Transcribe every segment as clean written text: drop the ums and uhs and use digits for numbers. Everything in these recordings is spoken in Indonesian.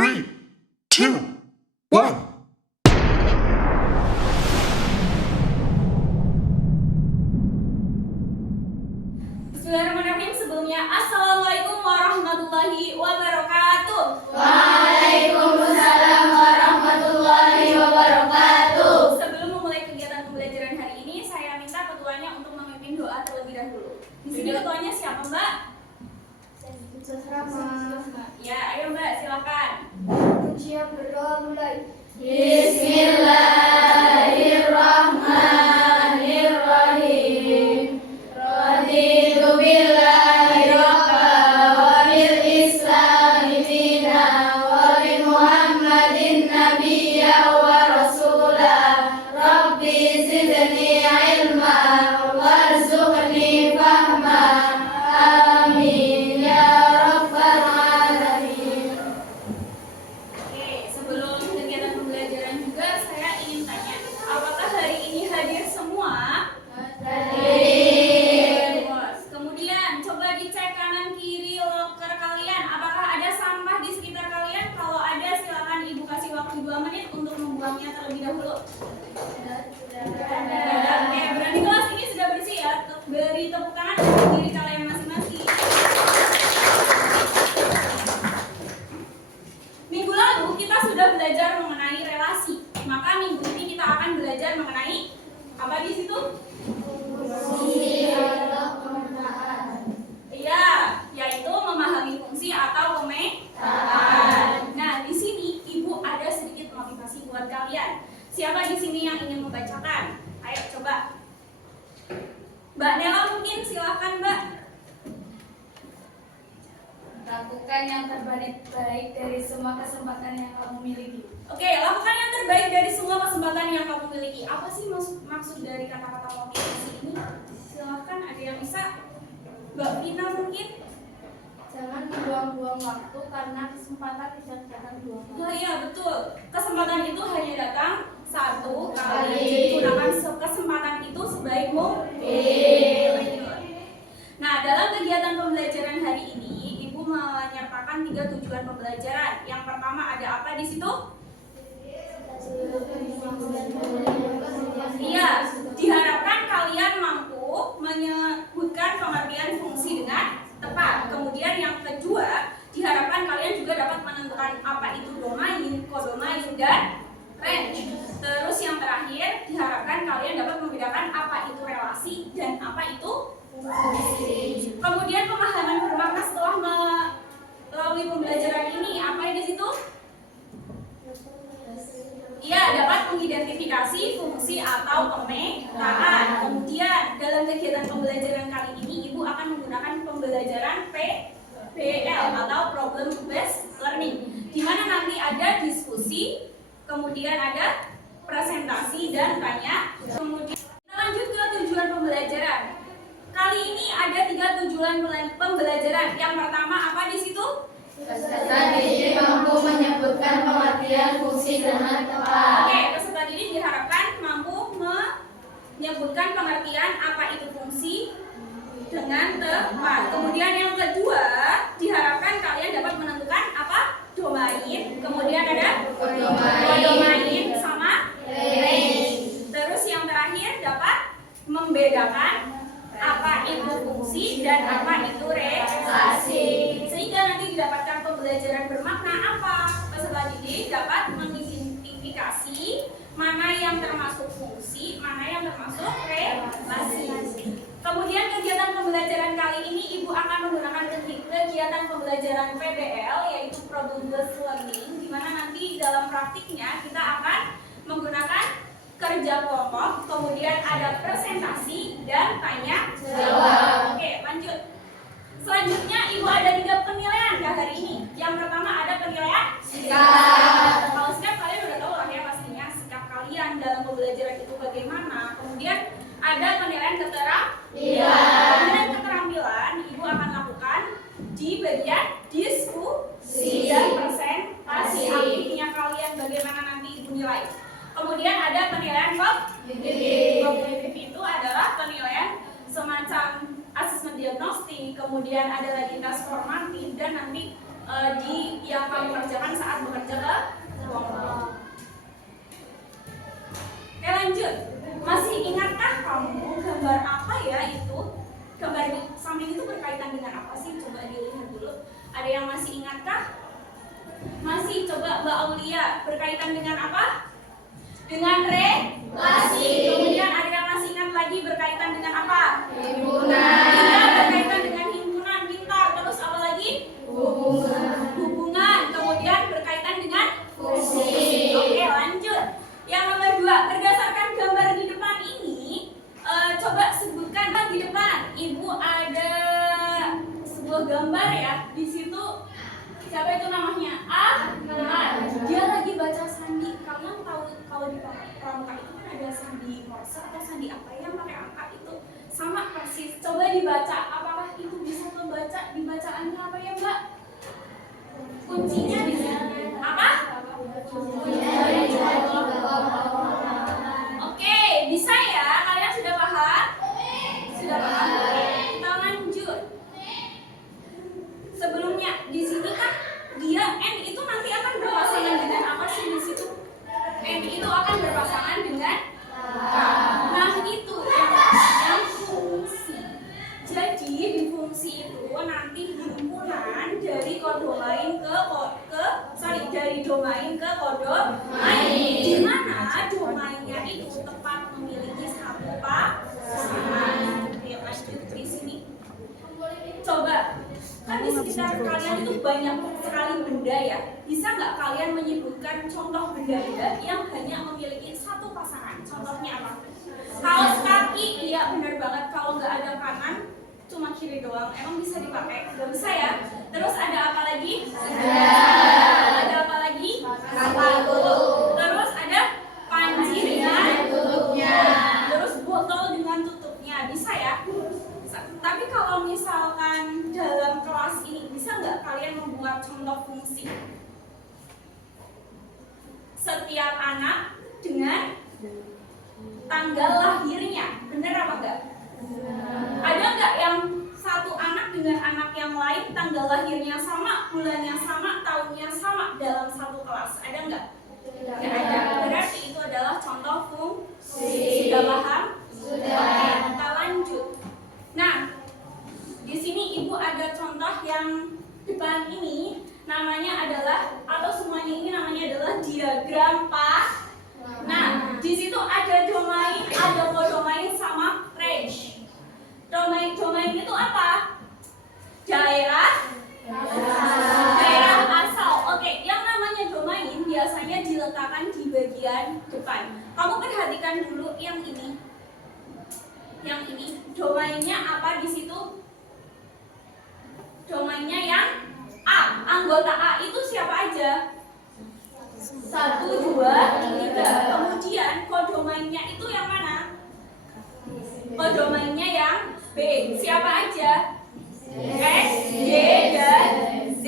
3, 2, 1. Bismillahirrahmanirrahim. Sebelumnya, Assalamualaikum warahmatullahi wabarakatuh. Waalaikumsalam warahmatullahi wabarakatuh. Sebelum memulai kegiatan pembelajaran hari ini, saya minta ketuanya untuk memimpin doa terlebih dahulu. Di sini ketuanya siapa, Mbak? Ya, ayo Mbak, silakan. Siap, berdoa mulai. Bismillahirrahmanirrahim. Raditu billahi rabba wa bil islami dina wa bi Muhammadin nabiyya wa rasula. Rabbi zidni ilma warzuqni fahma. Amin ya rabbal alamin. Oke, sebelum kegiatan pembelajaran juga saya ingin tanya, apakah hari ini hadir semua? Kemudian coba dicek kanan kiri loker kalian, apakah ada sampah di sekitar kalian? Kalau ada, silakan Ibu kasih waktu 2 menit untuk membuangnya terlebih dahulu. Oke, berarti kelas ini sudah bersih ya. Beri tepuk tangan untuk diri kalian masing-masing. Minggu lalu kita sudah belajar mengenai relasi. Maka minggu ini kita akan belajar mengenai apa di situ? Iya, yaitu memahami fungsi atau pemetaan. Nah, di sini Ibu ada sedikit motivasi buat kalian. Siapa di sini yang ingin membacakan? Ayo coba. Mbak Nela mungkin, silakan Mbak. Lakukan yang terbaik dari semua kesempatan yang kamu miliki. Oke, lakukan yang terbaik dari semua kesempatan yang kamu miliki. Apa sih maksud dari kata-kata motivasi ini? Silakan, ada yang bisa? Mbak Vina mungkin? Jangan buang-buang waktu karena kesempatan tidak datang dua kali. Oh iya, betul. Kesempatan itu hanya datang satu kali. Jadi gunakan kesempatan itu sebaik mungkin. Nah, dalam kegiatan pembelajaran hari ini, Ibu menyertakan 3 tujuan pembelajaran. Yang pertama ada apa di situ? Iya, diharapkan kalian mampu menyebutkan pengertian fungsi dengan tepat. Kemudian yang kedua, diharapkan kalian juga dapat menentukan apa itu domain, kodomain, dan range. Terus yang terakhir, diharapkan kalian dapat membedakan apa itu relasi dan apa itu fungsi. Kemudian pemahaman bermakna setelah melalui pembelajaran ini, apa yang di situ? Iya, dapat mengidentifikasi fungsi atau pemetaan. Kemudian dalam kegiatan pembelajaran kali ini, Ibu akan menggunakan pembelajaran PBL atau Problem Based Learning, di mana nanti ada diskusi, kemudian ada presentasi dan tanya. Kemudian kita lanjut ke tujuan pembelajaran. Kali ini ada 3 tujuan pembelajaran. Yang pertama apa di situ? Peserta didik mampu menyebutkan pengertian fungsi dengan tepat. Oke, peserta didik diharapkan mampu menyebutkan pengertian apa itu fungsi dengan tepat. Kemudian yang kedua, diharapkan kalian dapat menentukan apa? Domain. Kemudian ada kodomain sama range. Terus yang terakhir dapat membedakan apa itu fungsi dan apa itu relasi. Sehingga nanti didapatkan pembelajaran bermakna apa? Peserta didik dapat mengidentifikasi mana yang termasuk fungsi, mana yang termasuk relasi. Kemudian kegiatan pembelajaran kali ini Ibu akan menggunakan kegiatan pembelajaran PBL, yaitu Problem Based Learning, di mana nanti dalam praktiknya kita akan menggunakan kerja kelompok, kemudian ada presentasi dan tanya jawab. Oke, lanjut. Selanjutnya Ibu ada 3 penilaian hari ini. Yang pertama ada penilaian sikap. Kalau sikap kalian udah tahu lah ya pastinya sikap kalian dalam pembelajaran itu bagaimana. Kemudian ada penilaian keterampilan. Keterampilan Ibu akan lakukan di bagian diskusi dan presentasi. Aktifnya kalian bagaimana nanti Ibu nilai. Kemudian ada penilaian kognitif. Kognitif itu adalah penilaian semacam asesmen diagnostik, kemudian ada lagi tes formatif, dan nanti di yang kami kerjakan saat bekerja berkaitan dengan apa? Dengan relasi. Kemudian ada yang masih ingat lagi berkaitan dengan apa? Himpunan. Iya, berkaitan dengan himpunan, pintar. Terus apa lagi? Hubungan. Kemudian berkaitan dengan Fungsi. Oke, lanjut. Yang nomor 2, berdasarkan gambar di depan ini, coba sebutkan di depan. Ibu ada sebuah gambar ya. Di situ siapa itu namanya? Ahmad. Dia lagi baca sandi. Kalian tahu kalau di pramuka itu kan ada sandi morse atau sandi apa yang pakai angka itu sama persis. Coba dibaca. Apakah itu bisa membaca? Dibacaannya apa ya, Mbak? Kuncinya di sini. Apa? Oke, bisa ya? Kalian sudah paham? Sudah paham? Kita lanjut. Sebelumnya di sini kan dia n itu nanti akan berpasangan dengan apa sih di situ? N itu akan berpasangan dengan k. Nah itu yang fungsi. Jadi di fungsi itu nanti himpunan dari kodomain dari domain ke kodomain, di mana domainnya itu tepat memiliki satu pasangan. Oke, lanjut di sini. Coba, kan di sekitar kalian itu banyak sekali benda ya. Bisa nggak kalian menyebutkan contoh benda-benda yang hanya memiliki satu pasangan? Contohnya apa? Kaos kaki, iya benar banget. Kalau nggak ada kanan, cuma kiri doang. Emang bisa dipakai? Nggak bisa ya. Terus ada apa lagi? Ada apa lagi? Sepatu. Terus ada panci dengan tutupnya. Terus botol dengan tutupnya. Bisa ya? Tapi kalau misalkan dalam kelas ini, bisa nggak kalian membuat contoh fungsi? Setiap anak dengan tanggal lahirnya. Bener apa enggak? Ada nggak yang satu anak dengan anak yang lain tanggal lahirnya sama, bulannya sama, tahunnya sama dalam satu kelas? Ada nggak? Nggak ada. Berarti itu adalah contoh fungsi. Sudah paham? Sudah. Oke, kita lanjut. Nah, di sini ibu ada contoh yang depan ini, namanya adalah atau semuanya ini namanya adalah diagram Nah, di situ ada domain, ada kodomain sama range. Domain itu apa? Daerah asal. Oke, yang namanya domain biasanya diletakkan di bagian depan. Kamu perhatikan dulu yang ini. Yang ini domainnya apa di situ? Domainnya yang A. Anggota A itu siapa aja? 1, 2, 3. Kemudian kodomainnya itu yang mana? Kodomainnya yang B. Siapa aja? S, Y, dan Z.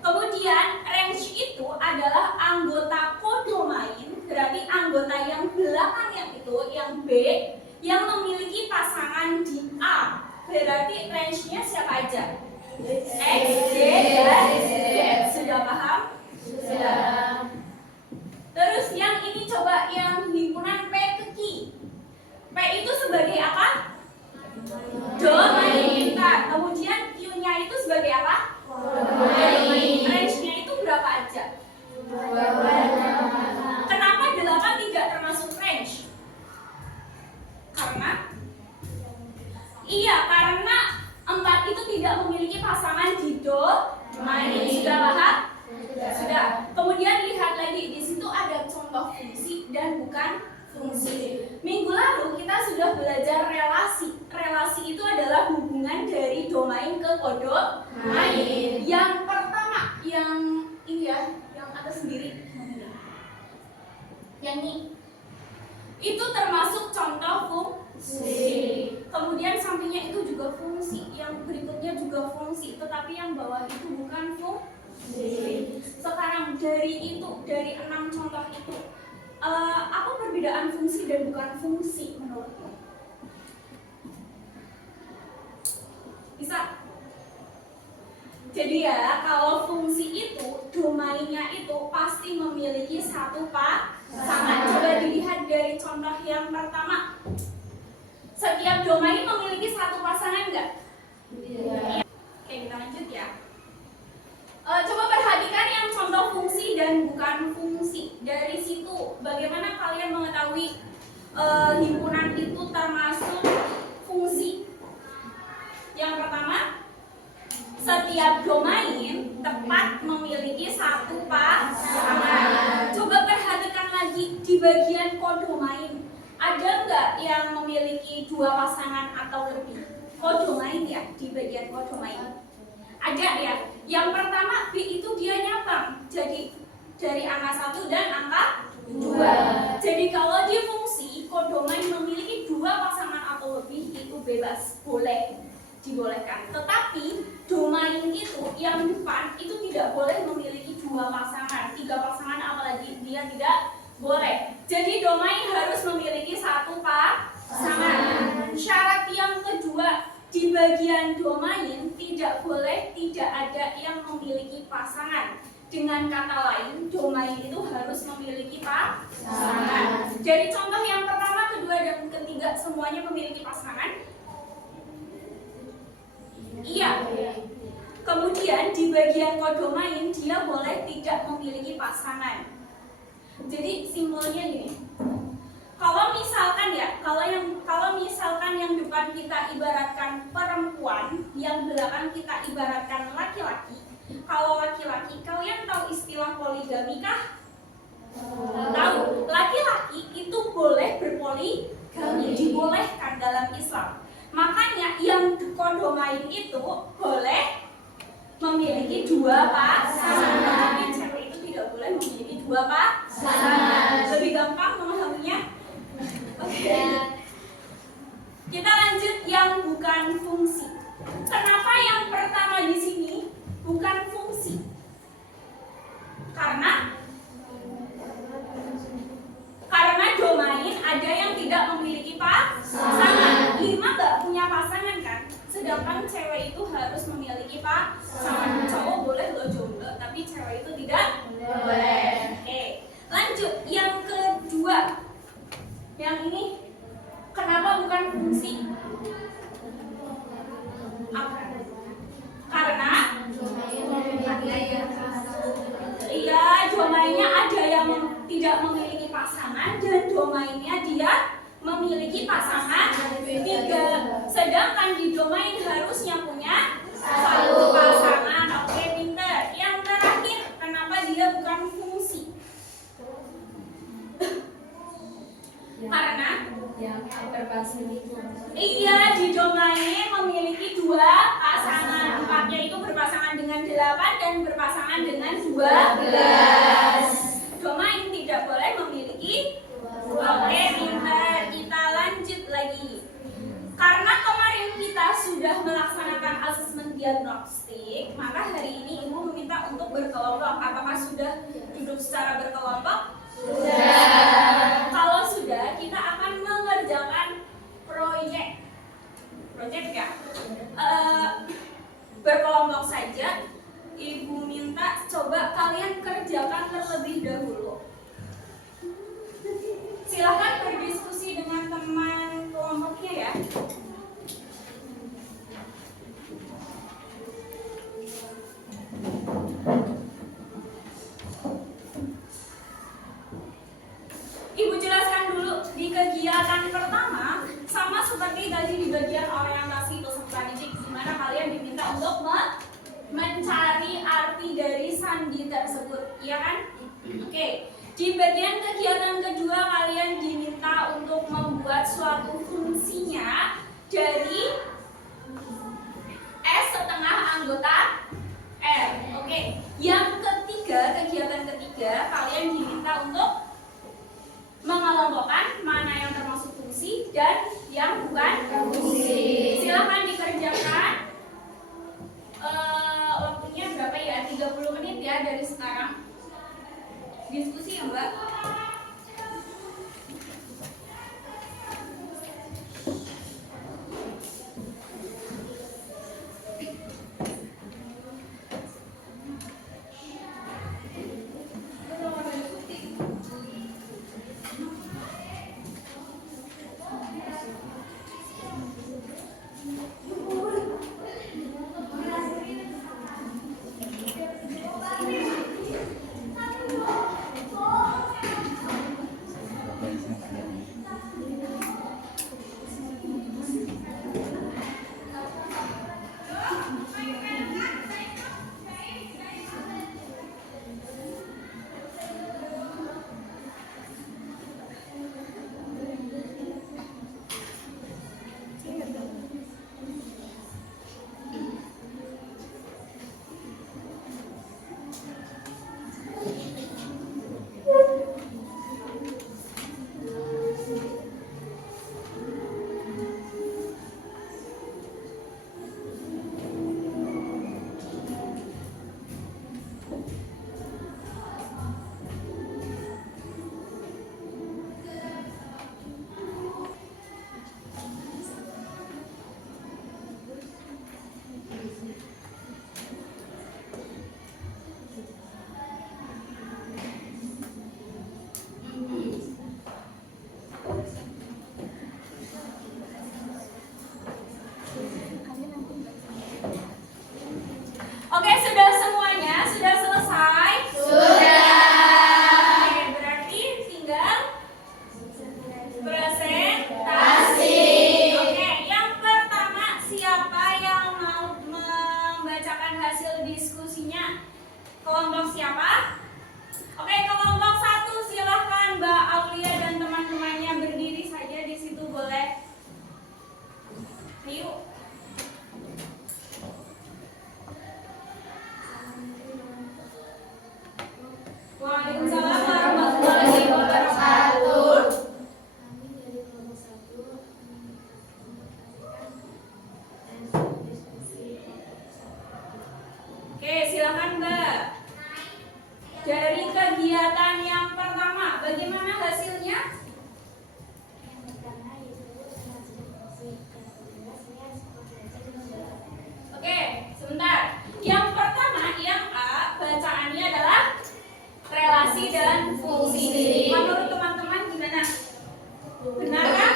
Kemudian range itu adalah anggota kodomain. Berarti anggota yang belakangnya itu yang B yang memiliki pasangan di A. Berarti range-nya siapa aja? X, Y, dan Z. Sudah paham? Sudah. Terus yang ini coba yang himpunan P ke Q. P itu sebagai apa? Domain kita. Kemudian Q-nya itu sebagai apa? Domain. Range-nya itu berapa aja? Kenapa 8 tidak termasuk range? Karena karena 4 itu tidak memiliki pasangan di domain. Sudah paham? Sudah. Kemudian lihat lagi di situ ada contoh fungsi dan bukan fungsi. Minggu lalu kita sudah belajar relasi. Relasi itu adalah hubungan dari domain ke kodomain. Yang pertama, yang ini ya, yang atas sendiri. Yang ini. Itu termasuk contoh fungsi. Kemudian sampingnya itu juga fungsi. Yang berikutnya juga fungsi, tetapi yang bawah itu bukan fungsi. Sekarang dari 6 contoh itu, apa perbedaan fungsi dan bukan fungsi menurutmu? Bisa? Jadi ya, kalau fungsi itu domainnya itu pasti memiliki satu pasangan. Coba dilihat dari contoh yang pertama. Setiap domain memiliki satu pasangan enggak? Iya. Oke, kita lanjut ya. Coba perhatikan yang contoh fungsi dan bukan fungsi. Bagaimana kalian mengetahui himpunan itu termasuk fungsi? Yang pertama, setiap domain tepat memiliki satu pasangan. Coba perhatikan lagi di bagian kodomain. Ada nggak yang memiliki dua pasangan atau lebih? Kodomain ya, di bagian kodomain. Ada ya. Yang pertama B itu dia nyabang. Jadi dari angka 1 dan angka 2. Jadi kalau di fungsi kodomain memiliki dua pasangan atau lebih itu bebas, boleh, dibolehkan. Tetapi domain itu yang depan itu tidak boleh memiliki dua pasangan, 3 pasangan apalagi dia tidak boleh. Jadi domain harus memiliki satu pasangan. Syarat yang kedua, di bagian domain tidak boleh tidak ada yang memiliki pasangan. Dengan kata lain, domain itu harus memiliki pasangan. Jadi contoh yang pertama, kedua, dan ketiga semuanya memiliki pasangan. Iya. Kemudian di bagian kodomain dia boleh tidak memiliki pasangan. Jadi simbolnya gini. Kalau misalkan yang depan kita ibaratkan perempuan, yang belakang kita ibaratkan laki-laki. Kalau laki-laki, kalian tahu istilah poligami kah? Tahu. Laki-laki itu boleh berpoligami, dibolehkan dalam Islam. Makanya yang kodomain itu boleh memiliki dua pasangan. Tapi cewek itu tidak boleh memiliki dua pasangan. Lebih gampang memahaminya? Oke. Kita lanjut yang bukan fungsi. Kenapa yang pertama di sini bukan fungsi? Karena domain ada yang tidak memiliki pasangan. 5 nggak punya pasangan kan? Sedangkan cewek itu harus memiliki pasangan. Cowok boleh lo jomblo, tapi cewek itu tidak boleh. Oke. Lanjut yang kedua. Yang ini kenapa bukan fungsi? Apa? Karena domainnya ada yang tidak memiliki pasangan dan domainnya dia memiliki pasangan 3. Sedangkan di domain harusnya punya satu pasangan. Oke, pinter. Yang terakhir, kenapa dia bukan fungsi? Karena iya, di domain memiliki dua pasangan. 4-nya itu berpasangan dengan 8 dan berpasangan dengan 12. Domain tidak boleh memiliki. Oke, pintar. Kita lanjut lagi. Karena kemarin kita sudah melaksanakan asesmen diagnostik, maka hari ini Ibu meminta untuk berkelompok. Apakah sudah duduk secara berkelompok? Sudah. Kalau sudah, kita akan mengerjakan proyek ya. Berkelompok saja. Ibu minta coba kalian kerjakan terlebih dahulu. Silakan berdiskusi dengan teman kelompoknya ya. Ibu jelaskan dulu di kegiatan pertama, sama seperti tadi di bagian orientasi peserta didik, di mana kalian diminta untuk mencari arti dari sandi tersebut, ya kan? Oke. Di bagian kegiatan kedua kalian diminta untuk membuat suatu fungsinya dari S setengah anggota R. Oke. Yang ketiga, kegiatan ketiga kalian diminta untuk mengelompokkan mana yang termasuk fungsi dan yang bukan fungsi. Silakan dikerjakan. Waktunya berapa ya? 30 menit ya dari sekarang. Diskusi ya Mbak. dari kegiatan yang pertama. Bagaimana hasilnya? Oke, sebentar. Yang pertama, yang A, bacaannya adalah relasi dan fungsi. Menurut teman-teman gimana? Benar kan?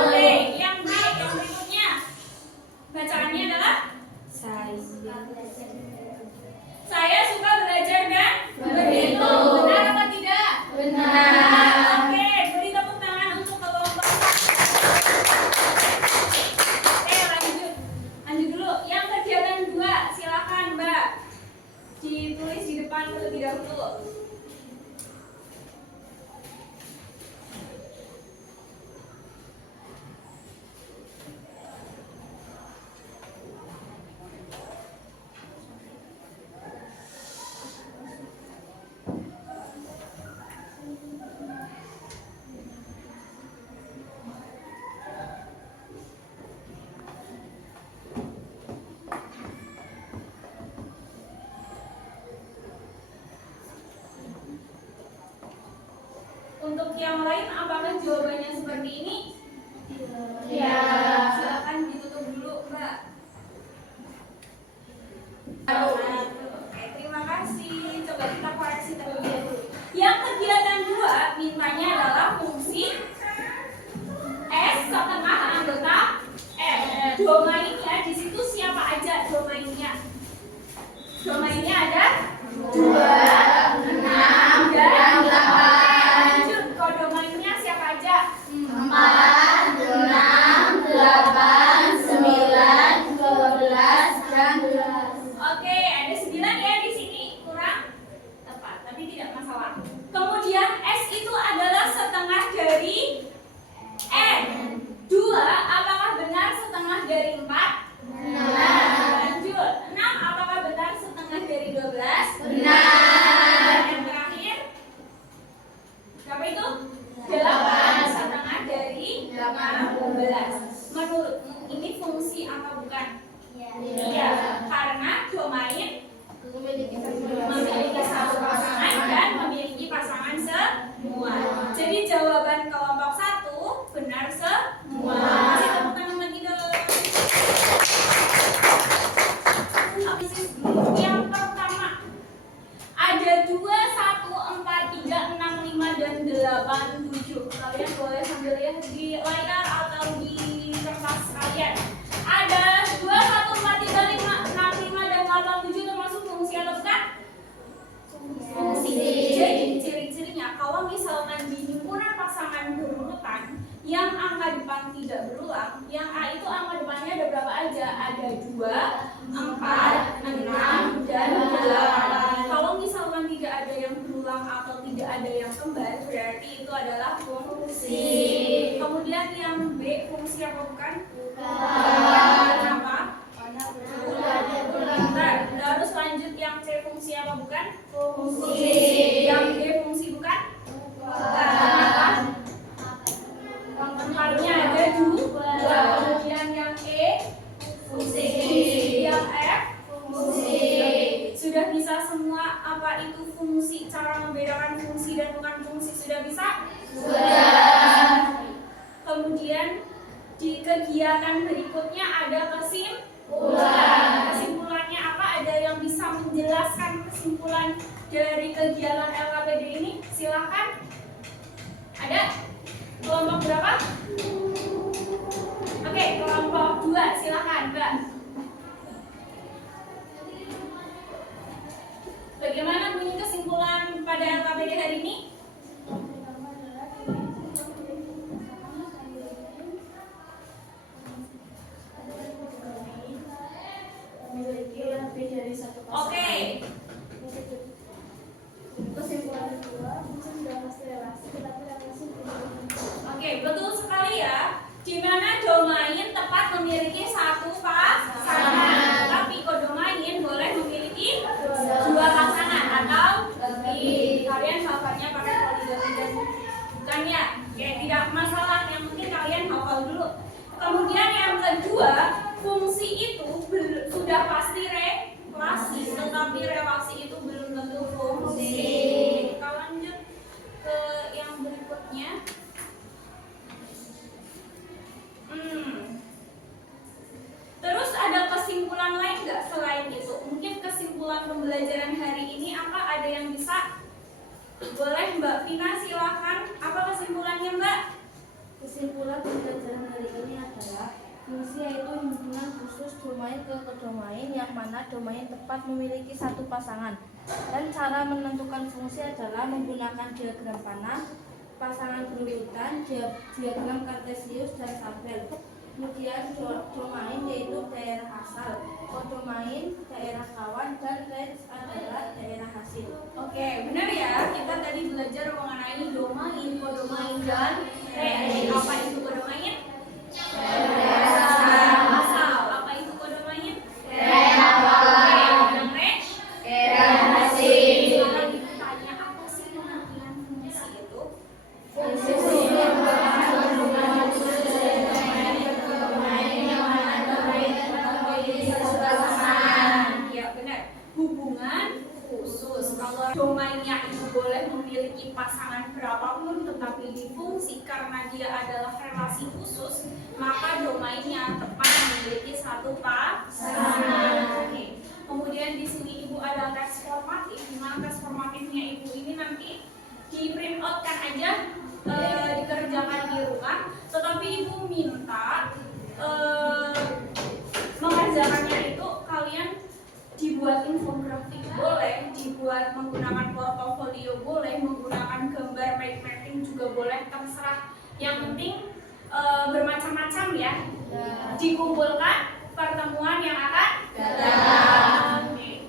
Oke, yang B, yang berikutnya. Bacaannya adalah saya suka belajar dan berhitung. Benar atau tidak? Benar. Oke, beri tepuk tangan untuk kelompok. Oke, lanjut dulu. Yang kegiatan 2, silakan Mbak. Ditulis di depan terlebih dahulu. Untuk yang lain, apakah jawabannya seperti ini? Ya. Silakan ditutup dulu, Mbak. Oke, terima kasih. Coba kita koreksi terlebih dahulu. Yang kegiatan 2 mintanya adalah fungsi S setengah anggota F. Domainnya di situ siapa aja domainnya? Domainnya ada 2, 6, dan 8. Kodomainnya siapa aja? 4, 6, 8, 9, 12, dan 12. Oke, ada 9 ya di sini. Kurang tepat, tapi tidak masalah. Kemudian S itu adalah setengah dari N. 2, apakah benar setengah dari 4? Benar. Lanjut. 6, apakah benar setengah dari 12? Benar. Dan yang terakhir berapa itu? 8 setengah dari 18. Menurutmu ini fungsi apa bukan? Iya, karena domain memiliki satu pasangan dan memiliki pasangan semua. Jadi jawaban kelompok 1 benar semua. Kasih tepuk tangan lagi dong. Yang pertama ada 2, 1, 4, 3, 6, 5, dan 8, 7. Kalian boleh sambil lihat di layar atau di kertas kalian. Ada 2, 1, 4, 3, 5, 6, 5, dan 8, 7 termasuk fungsi atau bukan? Fungsi. Jadi ciri-cirinya kalau misalkan di himpunan pasangan berurutan yang angka depan tidak berulang, yang A itu angka depannya ada berapa aja? Ada 2, 4, 6, dan 8. Kalau misalkan tidak ada yang berulang atau tidak ada yang kembar, berarti itu adalah fungsi. Kemudian yang B, fungsi apa bukan? Kenapa? Terus lanjut yang C, fungsi apa bukan? Fungsi. Yang D, fungsi bukan? Kenapa? Angkanya ada 2. Kemudian yang E, fungsi. Yang F, fungsi. Sudah bisa semua apa itu fungsi? Cara membedakan fungsi dan bukan fungsi sudah bisa? Sudah. Kemudian di kegiatan berikutnya ada kesimpulan. Kesimpulannya apa? Ada yang bisa menjelaskan kesimpulan dari kegiatan LKPD ini? Silakan. Ada? Kelompok berapa? Oke, kelompok 2. Silakan, Mbak. Bagaimana bunyi kesimpulan pada LKPD hari ini? Oke. Oke, betul sekali ya. Di mana domain tepat memiliki satu pasangan, tapi kodomain boleh memiliki 2 pasangan atau lebih. Kalian hafalnya pakai poligami dan bukan ya? Oke, tidak masalah. Yang penting kalian hafal dulu. Kemudian yang kedua, fungsi itu sudah pasti relasi, tetapi relasi itu belum tentu fungsi. Boleh Mbak Vina, silakan. Apa kesimpulannya Mbak? Kesimpulan pembelajaran hari ini adalah fungsi yaitu hubungan khusus domain ke domain yang mana domain tepat memiliki satu pasangan, dan cara menentukan fungsi adalah menggunakan diagram panah, pasangan berurutan, diagram kartesius, dan tabel. Kemudian domain yaitu daerah asal, kodomain daerah kawan, dan range adalah daerah hasil. Oke, benar ya. Kita tadi belajar mengenai domain, kodomain, dan range. Apa itu kodomain? Daerah asal. Apa itu kodomain? Daerah kawan. Dan range? Daerah hasil. Sekarang ditanya apa sih pengertian fungsi itu? Fungsi Ya benar, hubungan khusus. Kalau domainnya itu boleh memiliki pasangan berapapun, tetapi di fungsi karena dia adalah relasi khusus, maka domainnya tepat memiliki satu pasangan. Oke. Kemudian di sini ibu ada teks formatif. Dimana teks formatifnya ibu ini nanti di print out kan aja, dikerjakan di rumah. Tetapi ibu minta mengerjakannya itu kalian dibuat infografik boleh, dibuat menggunakan portofolio boleh, menggunakan gambar mind mapping juga boleh, terserah. Yang penting bermacam-macam ya. Dikumpulkan pertemuan yang akan datang. Oke.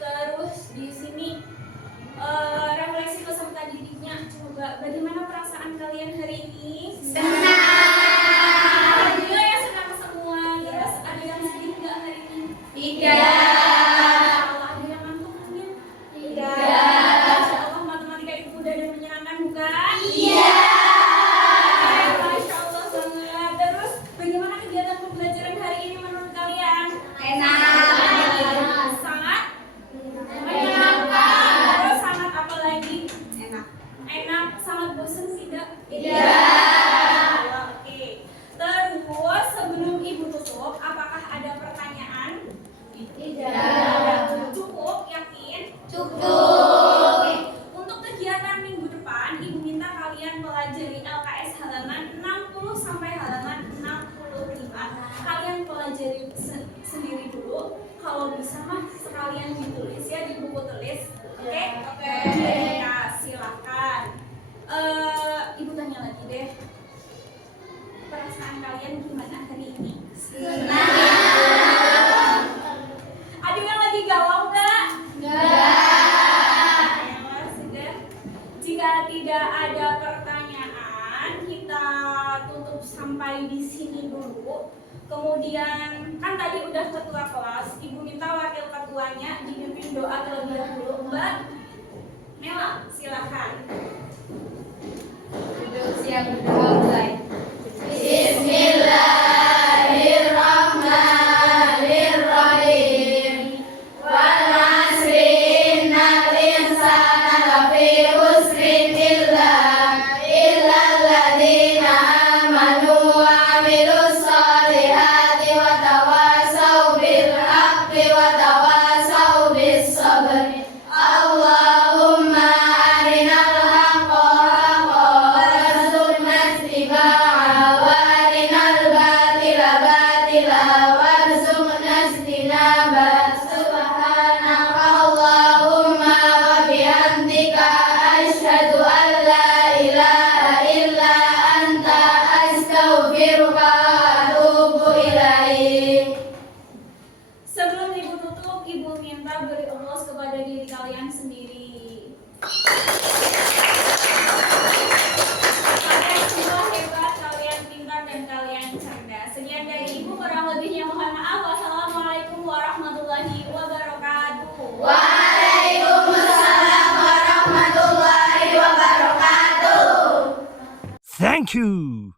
Terus di sini refleksi peserta didiknya, coba bagaimana perasaan kalian hari ini? Alhamdulillah ya, senang semua. Terus ada yang sedih nggak hari ini? Tidak. Ada yang ngantuk mungkin? Tidak. Masya Allah, matematika itu mudah dan menyenangkan bukan? Iya. Masya Allah banget. Terus bagaimana kegiatan pembelajaran hari ini menurut kalian? Enak. Sangat menyenangkan. Terus sangat apa lagi? Enak. Sangat bosan tidak? Oke. Terus sebelum ibu tutup, apakah ada pertanyaan? Tidak. Cukup? Yakin? Cukup. Oke. Untuk kegiatan minggu depan, ibu minta kalian pelajari LKS halaman 60 sampai halaman 65. Kalian pelajari sendiri dulu. Kalau bisa mah sekalian ditulis ya di buku tulis. Oke? Ya, silakan. Ibu tanya lagi deh. Perasaan kalian gimana hari ini? Ada yang lagi galau nggak? Ya, sudah. Jika tidak ada pertanyaan, kita tutup sampai di sini dulu. Kemudian kan tadi udah ketua kelas, ibu minta wakil ketuanya dipimpin doa terlebih dahulu. Mbak Nela, silakan. Duduk siap berdoa mulai. Bismillahirrahmanirrahim. Wal 'asri innal insana lafi khusrin illa alladzina amanu wa 'amilus solihati wa tawasaw bil haqqi wa tawasaw bis sabr. Allahumma arinal haqqa haqqan warzuqna ittiba'ahu wa arinal batila batila warzuqna ijtinabah. Subhanaka Allahumma wa bihamdika asyhadu an la ilaha illa anta astaghfiruka wa atubu ilaik. Sebelum ibu tutup, ibu minta beri aplaus kepada diri kalian sendiri. Kalian semua hebat, kalian pintar dan kalian cerdas. Sekian dari ibu, kurang lebihnya mohon maaf. Wassalamualaikum warahmatullahi wabarakatuh. Waalaikumsalam warahmatullahi wabarakatuh. Thank you.